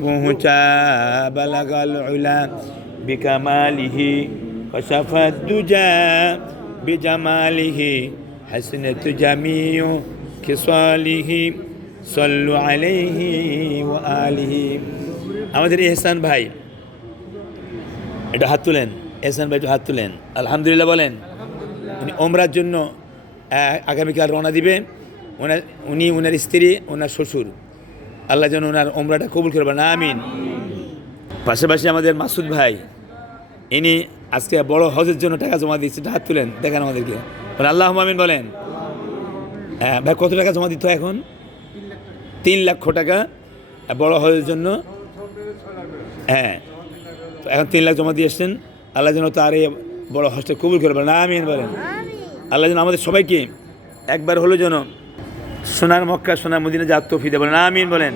پہنچا بلغ العلا بکماله وشف الدجى بجماله حسنت جميع خصاله صلوا عليه وآله আমাদের এহসান ভাই এটা হাত তুলেন এহসান ভাই একটু হাত তুলেন আলহামদুলিল্লাহ বলেন উনি ওমরার জন্য আহ, আগামীকাল রওনা দিবে ওনার উনি ওনার স্ত্রী ওনার শ্বশুর আল্লাহ যেন ওনার ওমরাটা কবুল করবেন আমিন। পাশাপাশি আমাদের মাসুদ ভাই ইনি আজকে বড় হজের জন্য টাকা জমা দিচ্ছে হাত তুলেন দেখেন আমাদেরকে। বলেন, আল্লাহ আমিন বলেন। হ্যাঁ ভাই কত টাকা জমা দিতে এখন? তিন লক্ষ টাকা বড় হজের জন্য? হ্যাঁ তো এখন তিন লাখ জমা দিয়ে এসছেন। আল্লাহ যেন তার এই বড় হজটা কবুল করবেন আমিন বলেন। আল্লাহ যেন আমাদের সবাইকে একবার হলো যেন সোনার মক্কা, সোনার মদিনা যার তৌফিদে বলেন, আমিন বলেন।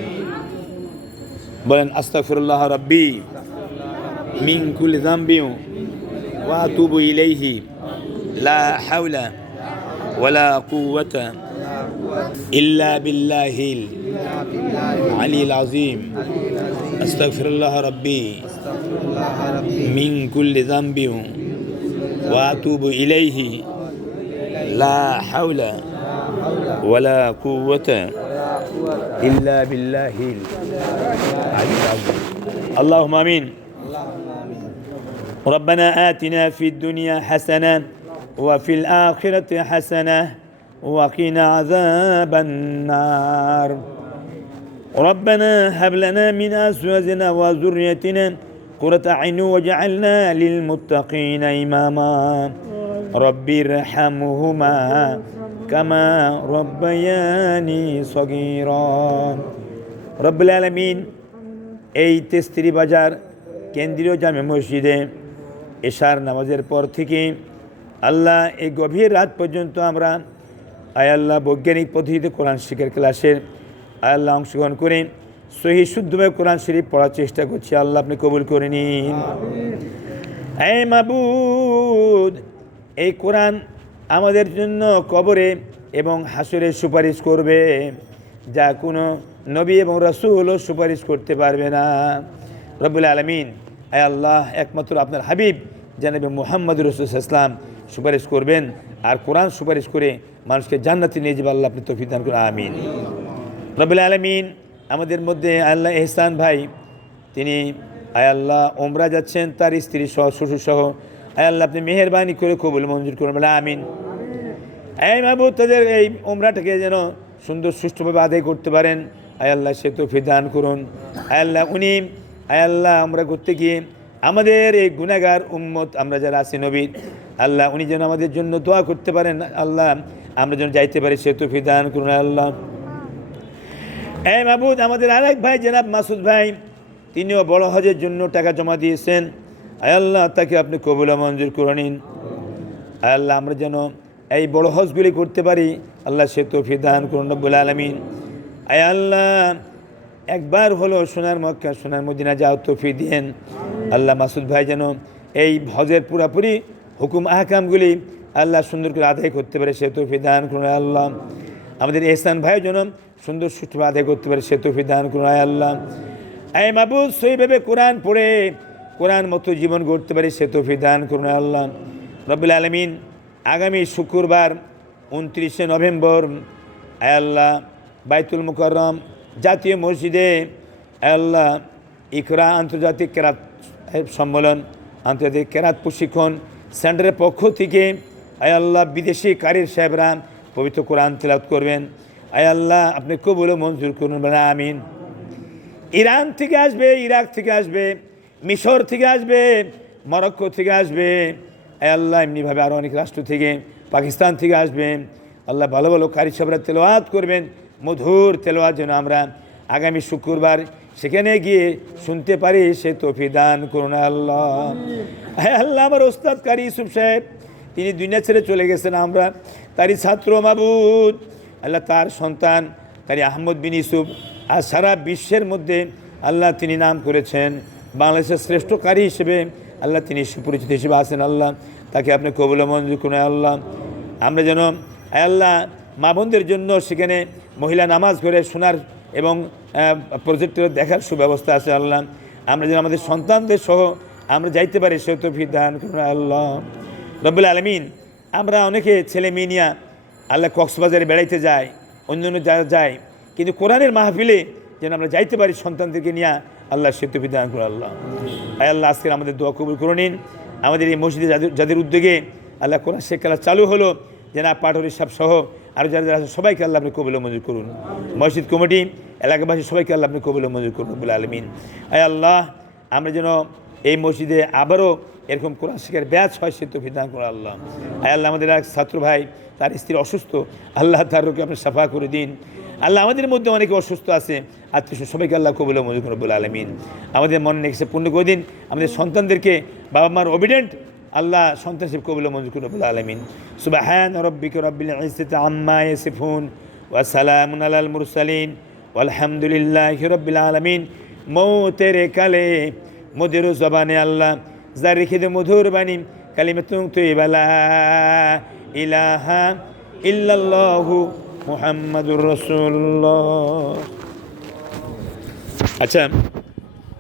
বলেন, আস্তাগফিরুল্লাহ রাব্বি মিন কুল্লি যামবিন ওয়া আতুবু ইলাইহি। লা হাওলা ওয়ালা কুওয়াতা ইল্লা বিল্লাহিল আলিল আযীম। আস্তাগফিরুল্লাহ রাব্বি মিন কুল্লি যামবিন ওয়া আতুবু ইলাইহি। লা হাওলা ولا قوة إلا بالله العلي العظيم. اللهم آمين. ربنا آتنا في الدنيا حسنة وفي الآخرة حسنة وقنا عذاب النار. ربنا هب لنا من أزواجنا وذريتنا قرة أعين واجعلنا للمتقين إماما. رب ارحمهما. কামা রব্বায়ানি সগির রব্বুল আলমিন এই তেস্ত্রি বাজার কেন্দ্রীয় জামে মসজিদে এশার নামাজের পর থেকে আল্লাহ এই গভীর রাত পর্যন্ত আমরা আয়াল্লাহ বৈজ্ঞানিক পদ্ধতিতে কোরআন শিখের ক্লাসের আয়াল্লাহ অংশগ্রহণ করে সহি শুদ্ধভাবে কোরআন শরীফ পড়ার চেষ্টা করছি। আল্লাহ আপনি কবুল করে নিন। এ এই কোরআন আমাদের জন্য কবরে এবং হাসরে সুপারিশ করবে, যা কোনো নবী এবং রসুলও সুপারিশ করতে পারবে না। রবুল আলমিন, আয় আল্লাহ, একমাত্র আপনার হাবিব জানাবে মোহাম্মদ রসুল ইসলাম সুপারিশ করবেন আর কোরআন সুপারিশ করে মানুষকে জান্নাতি নিয়ে যাবে, আল্লাহ আপনি তৌফিক দান করে আমিন। রবুল আলমিন, আমাদের মধ্যে আল্লাহ এহসান ভাই, তিনি, আয় আল্লাহ ওমরা যাচ্ছেন, তার স্ত্রী সহ, শ্বশুর সহ আয় আল্লাহ, আপনি মেহরবানি করে কবুল মঞ্জুর করুন, বলে আমিন। এই মাহবুব, তাদের এই ওমরাটাকে যেন সুন্দর সুষ্ঠুভাবে আদায় করতে পারেন। আয় আল্লাহ, সে তো দান করুন। আয় আল্লাহ, উনি, আয় আল্লাহ, আমরা করতে গিয়ে আমাদের এই গুনাগার উম্মত আমরা যারা আছি নবীর, আল্লাহ, উনি যেন আমাদের জন্য দোয়া করতে পারেন। আল্লাহ, আমরা যেন যাইতে পারি, সে তো দান করুন আল্লাহ। এই মাহবুদ আমাদের আরেক ভাই, জেনাব মাসুদ ভাই, তিনিও বড় হজের জন্য টাকা জমা দিয়েছেন। আল্লাহ, তাকে আপনি কবুলা মঞ্জুর করে নিন। আল্লাহ, আমরা যেন এই বড় হজগুলি করতে পারি। আল্লাহ সে তৌফি দান করুন রব্বুল আলমিন। আয় আল্লাহ, একবার হলো সোনার মক্কা, সোনার মদিনা যাও তৌফি দিয়েন। আল্লাহ মাসুদ ভাই যেন এই হজের পুরাপুরি হুকুম আহকামগুলি আল্লাহ সুন্দর করে আদায় করতে পারে, সে তৌফি দান করুন আল্লাহ। আমাদের এহসান ভাই যেন সুন্দর সুষ্ঠুভাবে আদায় করতে পারে, সে তৌফি দান করুন আয় আল্লাহ। আয় মাবুদ, সেইভাবে কোরআন পড়ে কোরআন মতো জীবন গড়তে পারি, সে তৌফি দান করুন আল্লাহ। রব্বুল আলমিন, আগামী শুক্রবার উনত্রিশে নভেম্বর আল্লাহ, বাইতুল মুকররম জাতীয় মসজিদে আল্লাহ, ইকরা আন্তর্জাতিক কেরাত সম্মেলন, আন্তর্জাতিক কেরাত প্রশিক্ষণ সেন্টারের পক্ষ থেকে আল্লাহ, বিদেশি কারির সাহেবরা পবিত্র কোরআন তেলাওয়াত করবেন। আল্লাহ, আপনি কবুল ও মঞ্জুর করুন বলে, আমিন। ইরান থেকে আসবে, ইরাক থেকে আসবে মিশর থেকে আসবে, মরক্কো থেকে আসবে আল্লাহ এমনিভাবে আরও অনেক রাষ্ট্র থেকে, পাকিস্তান থেকে আসবে। আল্লাহ ভালো ভালো কারি সাবরা তেলোয়াত করবেন, মধুর তেলোয়াত যেন আমরা আগামী শুক্রবার সেখানে গিয়ে শুনতে পারি, সে তফি দান করুন আল্লাহ। হ্যাঁ আল্লাহ, আমার ওস্তাদ কারি ইউসুফ সাহেব, তিনি দুনিয়া ছেড়ে চলে গেছেন আমরা, তারই ছাত্র মাবুদ, আল্লাহ তার সন্তান, তারই আহমদ বিন ইউসুফ, আর সারা বিশ্বের মধ্যে আল্লাহ তিনি নাম করেছেন। বাংলাদেশের শ্রেষ্ঠ কারি হিসেবে আল্লাহ তিনি সুপরিচিত হিসেবে আছেন আল্লাহ। তাকে আপনি কবুল মঞ্জুর করুন আল্লাহ। আমরা যেন আল্লাহ, মা বোনদের জন্য সেখানে মহিলা নামাজ করে শোনার এবং প্রজেক্টর দেখার সুব্যবস্থা আছে আল্লাহ। আমরা যেন আমাদের সন্তানদের সহ আমরা যাইতে পারি, সে তো দান করুন আল্লাহ। রব্বুল আলমিন, আমরা অনেকে ছেলে মেয়ে নিয়ে আল্লাহ কক্সবাজারে বেড়াইতে যায় অন্য অন্য যায়। কিন্তু কোরআনের মাহফিলে যেন আমরা যাইতে পারি সন্তানদেরকে নিয়ে আল্লাহ সেতু বিধান করে আল্লাহ। আয় আল্লাহ, আজকের আমাদের দোয়া কবুল করে নিন। আমাদের এই মসজিদে যাদের যাদের উদ্যোগে আল্লাহ কোরআন শেখালা চালু হলো, যেন পাঠরি সাহেব সহ আরও যারা যারা সবাইকে আল্লাহ আপনি কবিল মঞ্জুর করুন। মসজিদ কমিটি, এলাকাবাসী সবাইকে আল্লাহ আপনি কবিল মঞ্জুর করুন বলে আলমিন। আয় আল্লাহ, আমরা যেন এই মসজিদে আবারও এরকম কোরআন শেখার ব্যাচ হয় সে তো বিধান করে আল্লাহ। আয় আল্লাহ আমাদের এক ছাত্র ভাই, তার স্ত্রী অসুস্থ, আল্লাহ তার রোগে আপনি সাফা করে দিন। আল্লাহ আমাদের মধ্যে অনেকে অসুস্থ আছে, আত্মীয় সবাইকে আল্লাহ কবিল বলে আলমিন। আমাদের মনে রেখেছে পূর্ণ করে দিন, আমাদের সন্তানদেরকে বাবা মার অবিডেন্ট আল্লাহ সন্তান শিব কবিল মঞ্জুর করুন বলে আলমিন। সুবাহান রব্বিক রব্বিল ইজ্জত আম্মা ইয়াসিফুন ওয়া সালামুন আলাল মুরসালিন। আলহামদুলিল্লাহ রব্বিল আলমিন। মৌতের কালে মধুর জবানে আল্লাহ যা রেখে দে মধুর বাণী তুং তুই বালা ইলাহা ইল্লাল্লাহু মুহাম্মাদুর রাসূলুল্লাহ। আচ্ছা